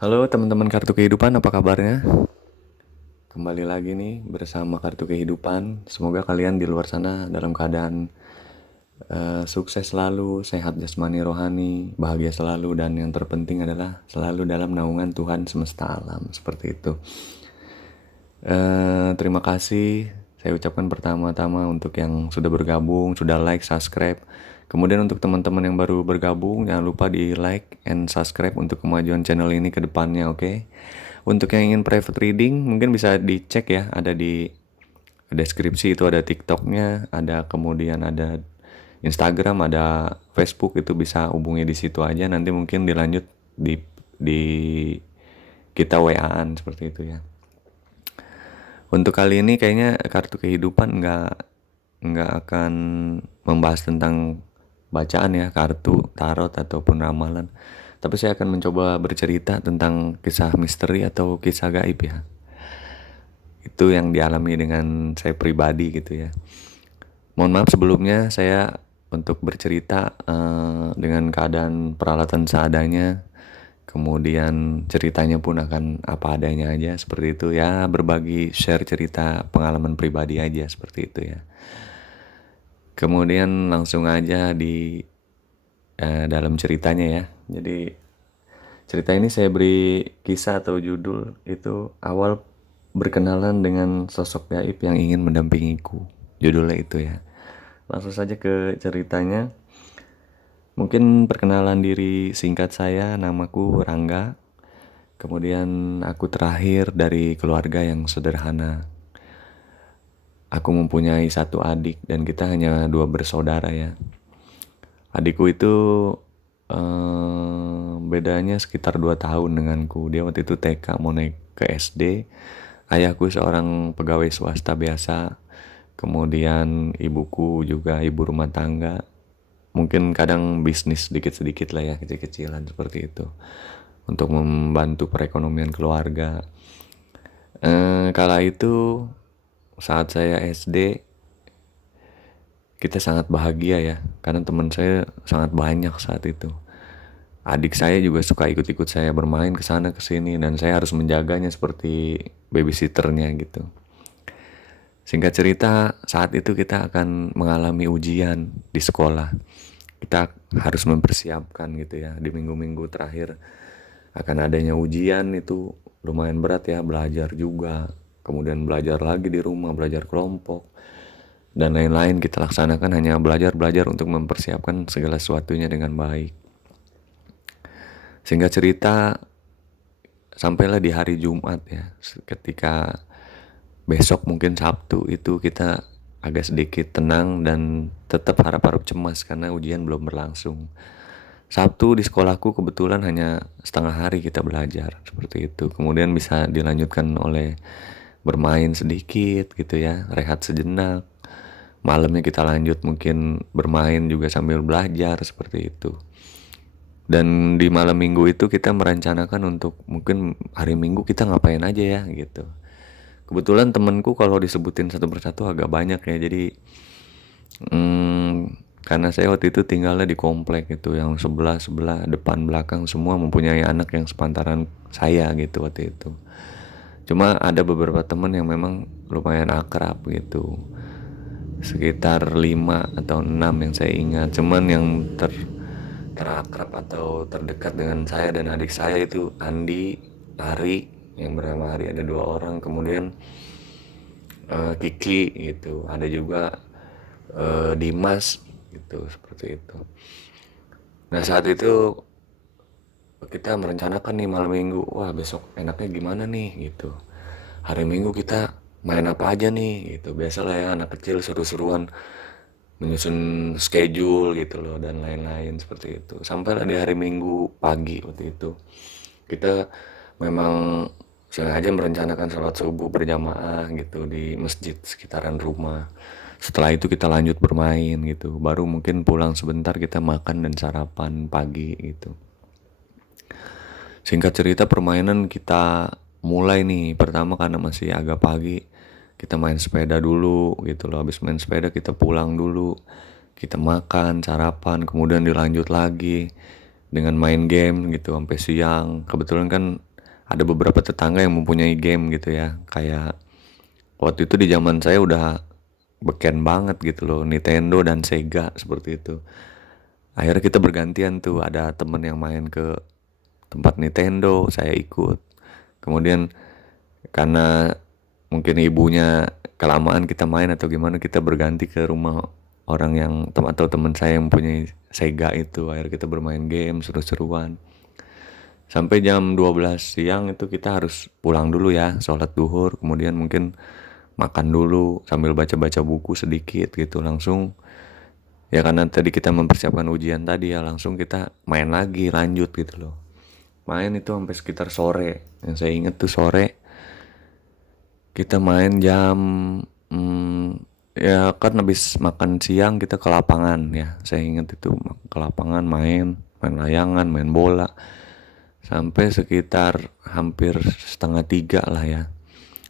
Halo teman-teman Kartu Kehidupan, apa kabarnya? Kembali lagi nih bersama Kartu Kehidupan. Semoga kalian di luar sana dalam keadaan sukses selalu, sehat jasmani rohani, bahagia selalu, dan yang terpenting adalah selalu dalam naungan Tuhan semesta alam. Seperti itu. Terima kasih saya ucapkan pertama-tama untuk yang sudah bergabung, sudah like, subscribe. Kemudian untuk teman-teman yang baru bergabung, jangan lupa di like and subscribe untuk kemajuan channel ini ke depannya, oke? Untuk yang ingin private reading, mungkin bisa dicek ya, ada di deskripsi itu ada TikToknya, ada kemudian ada Instagram, ada Facebook, itu bisa hubungi di situ aja. Nanti mungkin dilanjut di kita WA-an seperti itu ya. Untuk kali ini kayaknya kartu kehidupan nggak akan membahas tentang bacaan ya, kartu tarot ataupun ramalan. Tapi saya akan mencoba bercerita tentang kisah misteri atau kisah gaib ya. Itu yang dialami dengan saya pribadi gitu ya. Mohon maaf sebelumnya saya untuk bercerita dengan keadaan peralatan seadanya. Kemudian ceritanya pun akan apa adanya aja seperti itu ya, berbagi share cerita pengalaman pribadi aja seperti itu ya. Kemudian langsung aja di dalam ceritanya ya. Jadi cerita ini saya beri kisah atau judul itu awal berkenalan dengan sosok gaib yang ingin mendampingiku. Judulnya itu ya. Langsung saja ke ceritanya. Mungkin perkenalan diri singkat saya, namaku Rangga. Kemudian aku terakhir dari keluarga yang sederhana. Aku mempunyai satu adik dan kita hanya dua bersaudara ya. Adikku itu bedanya sekitar 2 tahun denganku. Dia waktu itu TK mau naik ke SD. Ayahku seorang pegawai swasta biasa. Kemudian ibuku juga ibu rumah tangga. Mungkin kadang bisnis sedikit-sedikit lah ya, kecil-kecilan seperti itu. Untuk membantu perekonomian keluarga. Kala itu saat saya SD kita sangat bahagia ya, karena teman saya sangat banyak saat itu. Adik saya juga suka ikut-ikut saya bermain ke sana ke sini dan saya harus menjaganya seperti babysitternya gitu. Singkat cerita, saat itu kita akan mengalami ujian di sekolah. Kita harus mempersiapkan gitu ya, di minggu-minggu terakhir akan adanya ujian. Itu lumayan berat ya, belajar juga. Kemudian belajar lagi di rumah, belajar kelompok dan lain-lain kita laksanakan, hanya belajar untuk mempersiapkan segala sesuatunya dengan baik. Singkat cerita, sampailah di hari Jumat ya, ketika besok mungkin Sabtu itu kita agak sedikit tenang dan tetap harap-harap cemas karena ujian belum berlangsung. Sabtu di sekolahku kebetulan hanya setengah hari kita belajar seperti itu. Kemudian bisa dilanjutkan oleh bermain sedikit gitu ya, rehat sejenak. Malamnya kita lanjut mungkin bermain juga sambil belajar seperti itu. Dan di malam minggu itu kita merencanakan untuk mungkin hari minggu kita ngapain aja ya gitu. Kebetulan temenku kalau disebutin satu persatu agak banyak ya. Jadi karena saya waktu itu tinggalnya di komplek itu yang sebelah depan belakang semua mempunyai anak yang sepantaran saya gitu waktu itu. Cuma ada beberapa teman yang memang lumayan akrab gitu, sekitar 5 atau 6 yang saya ingat. Cuman yang terakrab atau terdekat dengan saya dan adik saya itu Andi, Ari, yang bernama Ari ada 2 orang, kemudian Kiki gitu, ada juga Dimas gitu, seperti itu. Nah saat itu kita merencanakan nih malam minggu, wah besok enaknya gimana nih gitu. Hari minggu kita main apa aja nih gitu. Biasalah ya anak kecil seru-seruan menyusun schedule gitu loh dan lain-lain seperti itu. Sampailah di hari minggu pagi waktu itu kita memang sengaja merencanakan sholat subuh berjamaah gitu di masjid sekitaran rumah. Setelah itu kita lanjut bermain gitu, baru mungkin pulang sebentar kita makan dan sarapan pagi gitu. Singkat cerita permainan kita mulai nih. Pertama karena masih agak pagi, kita main sepeda dulu gitu loh. Habis main sepeda kita pulang dulu, kita makan, sarapan, kemudian dilanjut lagi dengan main game gitu sampai siang. Kebetulan kan ada beberapa tetangga yang mempunyai game gitu ya. Kayak waktu itu di zaman saya udah beken banget gitu loh, Nintendo dan Sega seperti itu. Akhirnya kita bergantian tuh, ada temen yang main ke tempat Nintendo, saya ikut. Kemudian karena mungkin ibunya kelamaan kita main atau gimana, kita berganti ke rumah orang yang atau teman saya yang punya Sega itu. Akhirnya kita bermain game seru-seruan sampai jam 12 siang. Itu kita harus pulang dulu ya, sholat duhur, kemudian mungkin makan dulu sambil baca-baca buku sedikit gitu. Langsung ya, karena tadi kita mempersiapkan ujian tadi ya, langsung kita main lagi, lanjut gitu loh. Main itu sampai sekitar sore. Yang saya inget tuh sore kita main jam ya kan habis makan siang kita ke lapangan ya. Saya inget itu ke lapangan main layangan, main bola sampai sekitar hampir setengah 3 lah ya,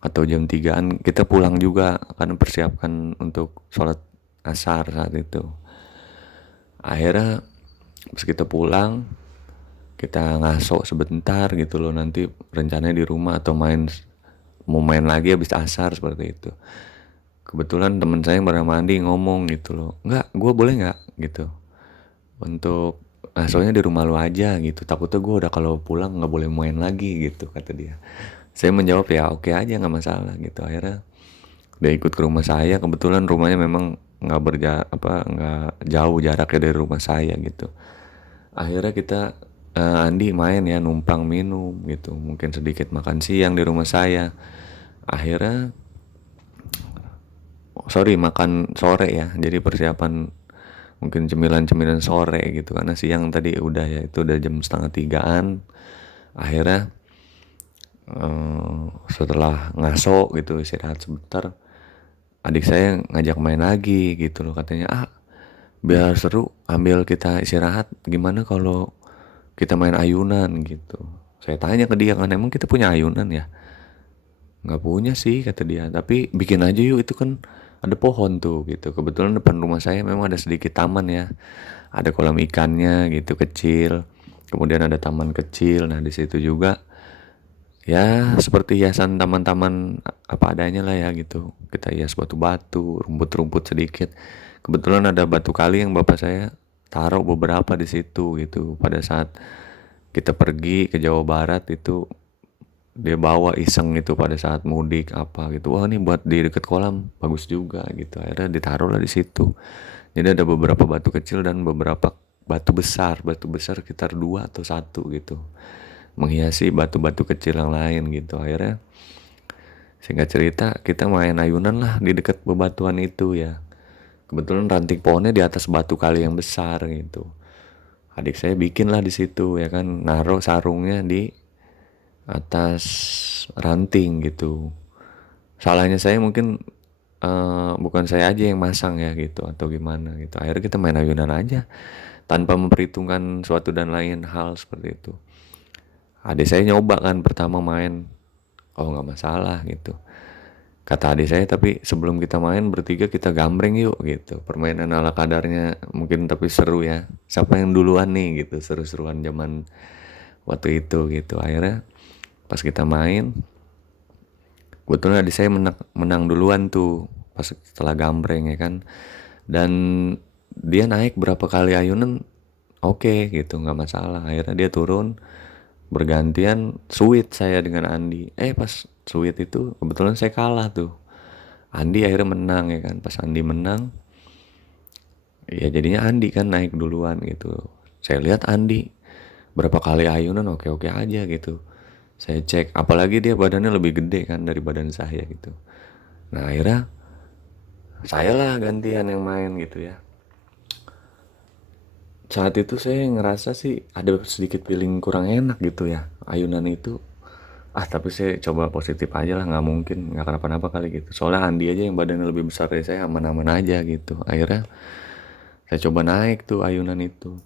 atau jam 3-an kita pulang juga karena persiapkan untuk sholat asar saat itu. Akhirnya pas kita pulang, kita ngaso sebentar gitu loh, nanti rencananya di rumah atau mau main lagi habis asar seperti itu. Kebetulan teman saya yang bernama Andi ngomong gitu loh, "Enggak, gue boleh nggak gitu untuk ngasonya di rumah lu aja gitu, takutnya gue udah kalau pulang nggak boleh main lagi gitu," kata dia. Saya menjawab ya oke aja, nggak masalah gitu. Akhirnya dia ikut ke rumah saya. Kebetulan rumahnya memang nggak jauh jaraknya dari rumah saya gitu. Akhirnya kita Andi main ya, numpang minum gitu, mungkin sedikit makan siang di rumah saya. Akhirnya makan sore ya, jadi persiapan mungkin cemilan-cemilan sore gitu, karena siang tadi udah ya, itu udah jam setengah 3-an. Akhirnya setelah ngaso gitu, istirahat sebentar, adik saya ngajak main lagi gitu loh. Katanya, biar seru ambil kita istirahat, gimana kalau kita main ayunan gitu. Saya tanya ke dia kan, emang kita punya ayunan ya? Nggak punya sih kata dia, tapi bikin aja yuk, itu kan ada pohon tuh gitu. Kebetulan depan rumah saya memang ada sedikit taman ya, ada kolam ikannya gitu kecil, kemudian ada taman kecil. Nah di situ juga ya seperti hiasan taman-taman apa adanya lah ya gitu. Kita hias batu-batu, rumput-rumput sedikit. Kebetulan ada batu kali yang bapak saya taruh beberapa di situ gitu. Pada saat kita pergi ke Jawa Barat itu, dia bawa iseng gitu pada saat mudik apa gitu. Wah, ini buat di dekat kolam bagus juga gitu. Akhirnya ditaruh lah di situ. Jadi ada beberapa batu kecil dan beberapa batu besar. Batu besar sekitar 2 atau 1 gitu, menghiasi batu-batu kecil yang lain gitu. Akhirnya singkat cerita kita main ayunan lah di dekat bebatuan itu ya. Kebetulan ranting pohonnya di atas batu kali yang besar gitu. Adik saya bikin lah di situ ya kan, naruh sarungnya di atas ranting gitu. Salahnya saya mungkin bukan saya aja yang masang ya gitu atau gimana gitu. Akhirnya kita main ayunan aja tanpa memperhitungkan suatu dan lain hal seperti itu. Adik saya nyoba kan pertama main, oh nggak masalah gitu. Kata adik saya, tapi sebelum kita main bertiga kita gambreng yuk gitu. Permainan ala kadarnya mungkin tapi seru ya. Siapa yang duluan nih gitu, seru-seruan zaman waktu itu gitu. Akhirnya pas kita main, kebetulan adik saya menang duluan tuh pas setelah gambreng ya kan. Dan dia naik berapa kali ayunan oke gitu, nggak masalah. Akhirnya dia turun, bergantian sweet saya dengan Andi. Pas sweet itu kebetulan saya kalah tuh. Andi akhirnya menang ya kan. Pas Andi menang, ya jadinya Andi kan naik duluan gitu. Saya lihat Andi berapa kali ayunan oke-oke aja gitu. Saya cek, apalagi dia badannya lebih gede kan dari badan saya gitu. Nah akhirnya saya lah gantian yang main gitu ya. Saat itu saya ngerasa sih ada sedikit feeling kurang enak gitu ya, ayunan itu. Tapi saya coba positif aja lah, nggak mungkin nggak kenapa-napa kali gitu. Soalnya Andi aja yang badannya lebih besar dari saya, aman-aman aja gitu. Akhirnya saya coba naik tuh ayunan itu.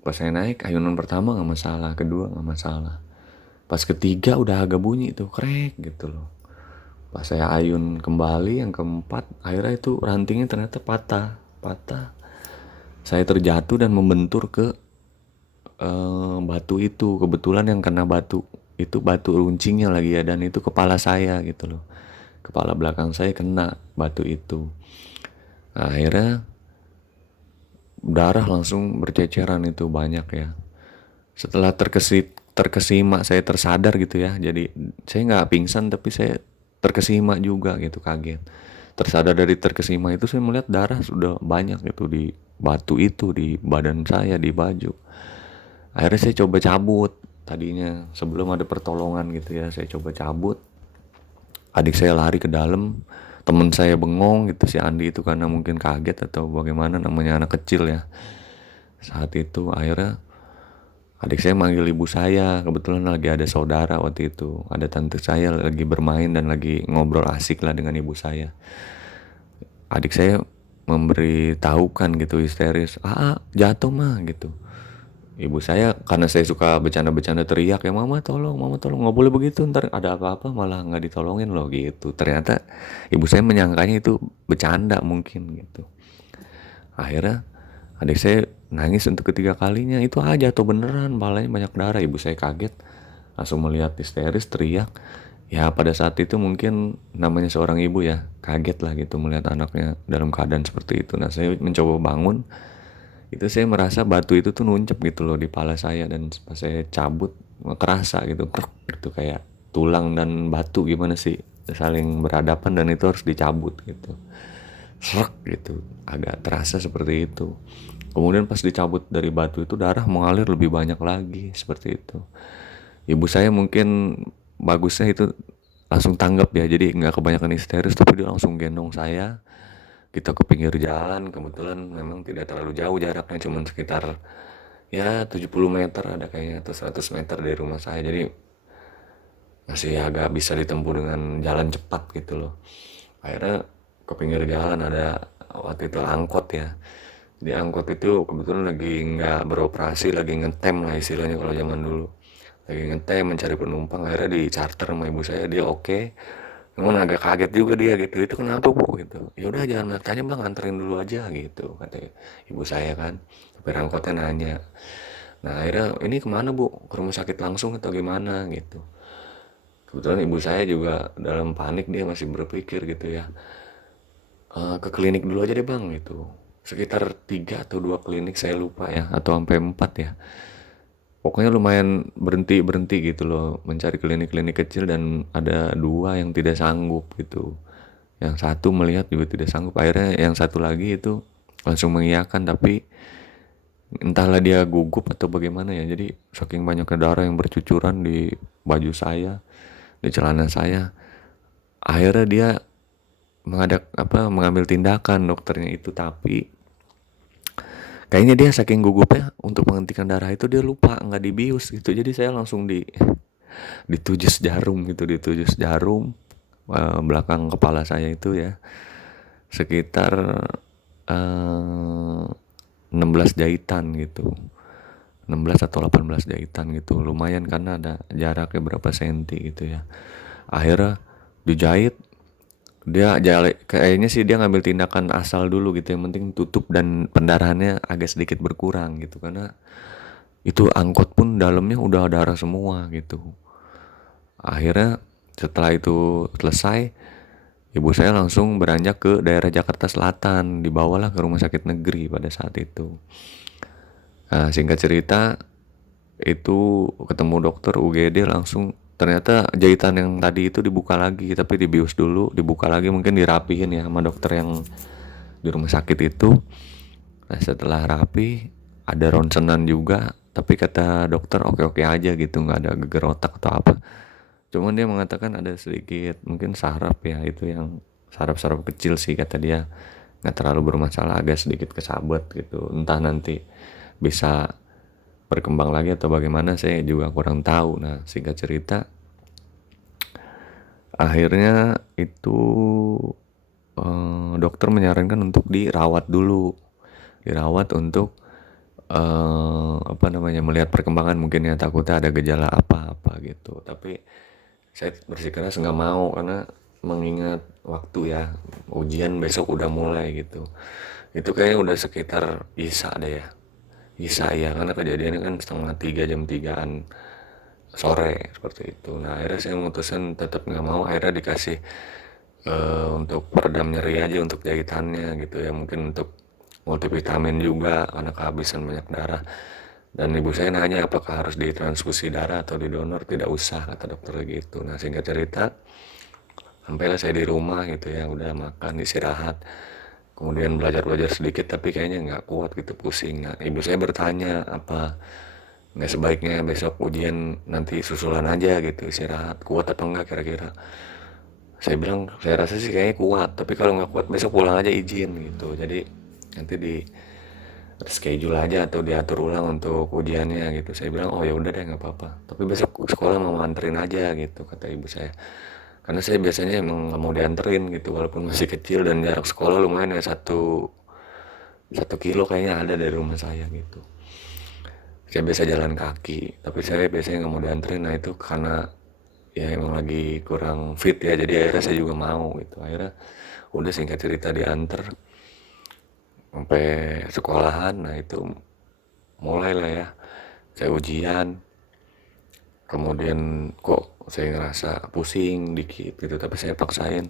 Pas saya naik ayunan pertama nggak masalah, kedua nggak masalah. Pas ketiga udah agak bunyi tuh, krek gitu loh. Pas saya ayun kembali yang keempat, akhirnya itu rantingnya ternyata patah. Saya terjatuh dan membentur ke batu itu. Kebetulan yang kena batu itu batu runcingnya lagi ya, dan itu kepala saya gitu loh, kepala belakang saya kena batu itu. Nah, akhirnya darah langsung berceceran itu banyak ya. Setelah terkesima saya tersadar gitu ya, jadi saya nggak pingsan tapi saya terkesima juga gitu, kaget. Tersadar dari terkesima itu saya melihat darah sudah banyak gitu di batu itu, di badan saya, di baju. Akhirnya saya coba cabut, tadinya sebelum ada pertolongan gitu ya, saya coba cabut. Adik saya lari ke dalam, temen saya bengong gitu, si Andi itu, karena mungkin kaget atau bagaimana, namanya anak kecil ya. Saat itu akhirnya adik saya manggil ibu saya, kebetulan lagi ada saudara waktu itu, ada tante saya lagi bermain dan lagi ngobrol asik lah dengan ibu saya. Adik saya memberitahukan gitu histeris, jatuh mah gitu. Ibu saya, karena saya suka bercanda-bercanda, teriak ya, mama tolong, nggak boleh begitu, ntar ada apa-apa malah nggak ditolongin loh gitu. Ternyata ibu saya menyangkanya itu bercanda mungkin gitu. Akhirnya adik saya nangis untuk ketiga kalinya, itu aja tuh beneran, palanya banyak darah. Ibu saya kaget, langsung melihat histeris, teriak. Ya pada saat itu mungkin namanya seorang ibu ya, kaget lah gitu melihat anaknya dalam keadaan seperti itu. Nah, saya mencoba bangun, itu saya merasa batu itu tuh nuncep gitu loh di kepala saya, dan pas saya cabut kerasa gitu, krek gitu, kayak tulang dan batu gimana sih saling berhadapan, dan itu harus dicabut gitu. Srek gitu, agak terasa seperti itu. Kemudian pas dicabut dari batu itu, darah mengalir lebih banyak lagi seperti itu. Ibu saya mungkin bagusnya itu langsung tanggap ya, jadi nggak kebanyakan histeris, tapi dia langsung gendong saya. Kita ke pinggir jalan, kebetulan memang tidak terlalu jauh jaraknya, cuma sekitar ya 70 meter ada kayaknya, atau 100 meter dari rumah saya. Jadi masih agak bisa ditempuh dengan jalan cepat gitu loh. Akhirnya ke pinggir jalan ada waktu itu angkot ya. Di angkot itu kebetulan lagi nggak beroperasi, lagi ngetem lah istilahnya kalau zaman dulu. Lagi ngetem mencari penumpang, akhirnya di charter sama ibu saya, dia oke. Cuman agak kaget juga dia gitu, itu kenapa bu gitu. Ya udah jangan tanya bang, anterin dulu aja gitu kata ibu saya kan. Supir angkotnya nanya. Nah akhirnya, ini kemana bu, ke rumah sakit langsung atau gimana gitu. Kebetulan ibu saya juga dalam panik, dia masih berpikir gitu ya, ke klinik dulu aja deh bang gitu. Sekitar 3 atau 2 klinik, saya lupa ya, atau sampai 4 ya. Pokoknya lumayan berhenti-berhenti gitu loh, mencari klinik-klinik kecil, dan ada 2 yang tidak sanggup gitu. Yang satu melihat juga tidak sanggup. Akhirnya yang satu lagi itu langsung mengiyakan, tapi entahlah dia gugup atau bagaimana ya. Jadi saking banyaknya darah yang bercucuran di baju saya, di celana saya. Akhirnya dia mengambil tindakan dokternya itu, tapi kayaknya dia saking gugupnya untuk menghentikan darah itu, dia lupa nggak dibius gitu. Jadi saya langsung ditujus jarum gitu, ditujus jarum belakang kepala saya itu ya, sekitar 16 jahitan gitu, 16 atau 18 jahitan gitu, lumayan karena ada jaraknya berapa senti gitu ya. Akhirnya dijahit, dia kayaknya sih dia ngambil tindakan asal dulu gitu, yang penting tutup dan pendarahannya agak sedikit berkurang gitu, karena itu angkot pun dalamnya udah darah semua gitu. Akhirnya setelah itu selesai, ibu saya langsung beranjak ke daerah Jakarta Selatan, dibawalah ke rumah sakit negeri pada saat itu. Nah, singkat cerita, itu ketemu dokter UGD langsung, ternyata jahitan yang tadi itu dibuka lagi, tapi dibius dulu, dibuka lagi, mungkin dirapihin ya sama dokter yang di rumah sakit itu. Nah, setelah rapi, ada ronsenan juga, tapi kata dokter oke-oke aja gitu, nggak ada geger otak atau apa. Cuman dia mengatakan ada sedikit mungkin saraf ya, itu yang saraf-saraf kecil sih kata dia, nggak terlalu bermasalah, agak sedikit kesabet gitu. Entah nanti bisa berkembang lagi atau bagaimana, saya juga kurang tahu. Nah singkat cerita, akhirnya itu dokter menyarankan untuk dirawat dulu, dirawat untuk melihat perkembangan, mungkin ya, takutnya ada gejala apa-apa gitu. Tapi saya bersikeras nggak mau, karena mengingat waktu ya, ujian besok udah mulai gitu. Itu kayaknya udah sekitar Isya deh ya, Isya ya, karena kejadiannya kan setengah 3, jam 3-an sore seperti itu. Nah akhirnya saya memutuskan tetap nggak mau, akhirnya dikasih untuk peredam nyeri aja untuk jahitannya gitu ya, mungkin untuk multivitamin juga karena kehabisan banyak darah. Dan ibu saya nanya apakah harus ditransfusi darah atau didonor, tidak usah kata dokter gitu. Nah singkat cerita, sampailah saya di rumah gitu ya, udah makan, istirahat, kemudian belajar sedikit tapi kayaknya nggak kuat gitu, pusing. Nah ibu saya bertanya apa nggak sebaiknya besok ujian nanti susulan aja gitu, istirahat, kuat apa enggak kira-kira. Saya bilang saya rasa sih kayaknya kuat, tapi kalau nggak kuat besok pulang aja izin gitu. Jadi nanti di schedule aja atau diatur ulang untuk ujiannya gitu. Saya bilang oh ya udah deh nggak apa-apa, tapi besok sekolah mau anterin aja gitu kata ibu saya, karena saya biasanya emang nggak mau dianterin gitu walaupun masih kecil dan jarak sekolah lumayan ya, satu kilo kayaknya ada dari rumah saya gitu. Saya biasa jalan kaki, tapi saya biasanya nggak mau dianterin. Nah itu karena ya emang lagi kurang fit ya, jadi akhirnya saya juga mau gitu. Akhirnya udah singkat cerita diantar sampai sekolahan. Nah itu mulai lah ya saya ujian, kemudian kok saya ngerasa pusing dikit gitu, tapi saya paksain.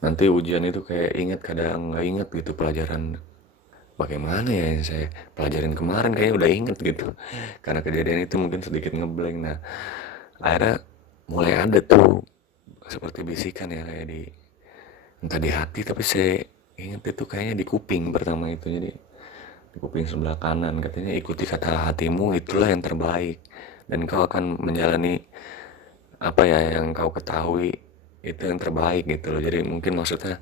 Nanti ujian itu kayak inget kadang nggak inget gitu pelajaran, bagaimana ya yang saya pelajarin kemarin kayaknya udah inget gitu, karena kejadian itu mungkin sedikit ngeblank. Nah akhirnya mulai ada tuh seperti bisikan ya, kayak di entah di hati, tapi saya ingat itu kayaknya di kuping pertama itu. Jadi di kuping sebelah kanan katanya, ikuti kata hatimu, itulah yang terbaik dan kau akan menjalani apa ya yang kau ketahui, itu yang terbaik gitu loh. Jadi mungkin maksudnya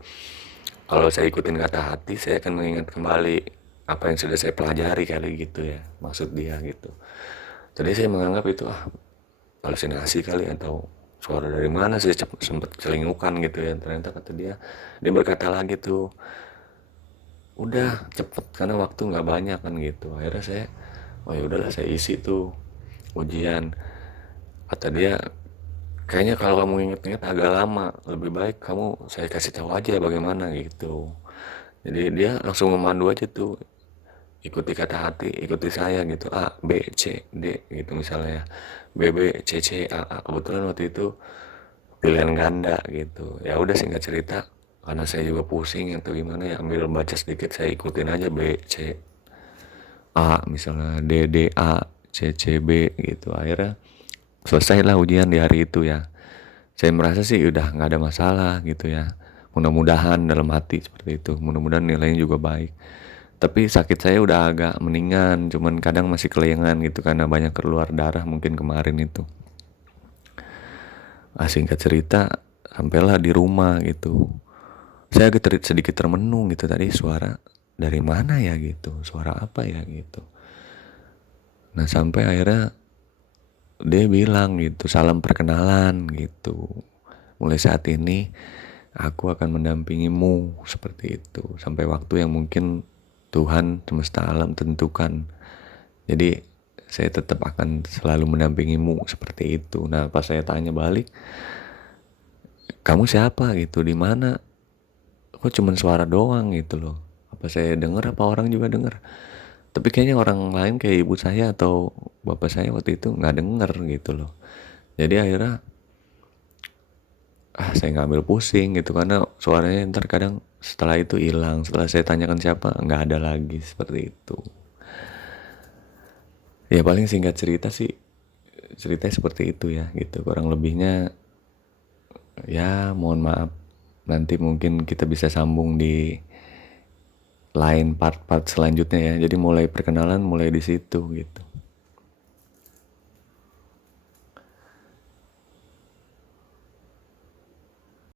kalau saya ikutin kata hati, saya akan mengingat kembali apa yang sudah saya pelajari kali gitu ya, maksud dia gitu. Jadi saya menganggap itu halusinasi kali atau suara dari mana, saya sempat celingukan gitu ya. Ternyata kata dia berkata lagi tuh, udah cepet karena waktu nggak banyak kan gitu. Akhirnya saya oh ya udahlah, saya isi tuh ujian. Kata dia kayaknya kalau kamu inget-inget agak lama, lebih baik kamu saya kasih tahu aja bagaimana gitu. Jadi dia langsung memandu aja tuh, ikuti kata hati, ikuti saya gitu, A B C D gitu misalnya ya, B B C C A A. Kebetulan waktu itu pilihan ganda gitu. Ya udah singkat cerita, karena saya juga pusing atau gimana ya, ambil baca sedikit, saya ikutin aja B C A misalnya, D D A C C B gitu. Akhirnya selesailah ujian di hari itu ya. Saya merasa sih udah nggak ada masalah gitu ya. Mudah-mudahan, dalam hati seperti itu. Mudah-mudahan nilainya juga baik. Tapi sakit saya udah agak mendingan, cuman kadang masih kelengan gitu karena banyak keluar darah mungkin kemarin itu. Singkat cerita, sampailah di rumah gitu. Saya agak sedikit termenung gitu, tadi suara dari mana ya gitu, suara apa ya gitu. Nah sampai akhirnya dia bilang gitu, salam perkenalan gitu. Mulai saat ini aku akan mendampingimu seperti itu sampai waktu yang mungkin Tuhan semesta alam tentukan. Jadi saya tetap akan selalu mendampingimu seperti itu. Nah pas saya tanya balik, kamu siapa gitu, di mana? Kok cuman suara doang gitu loh. Apa saya dengar, apa orang juga dengar? Tapi kayaknya orang lain kayak ibu saya atau bapak saya waktu itu nggak denger gitu loh. Jadi akhirnya saya nggak ambil pusing gitu, karena suaranya ntar kadang setelah itu hilang. Setelah saya tanyakan siapa, nggak ada lagi seperti itu. Ya paling singkat cerita sih, ceritanya seperti itu ya gitu. Kurang lebihnya ya mohon maaf. Nanti mungkin kita bisa sambung di lain part-part selanjutnya ya. Jadi mulai perkenalan mulai di situ gitu.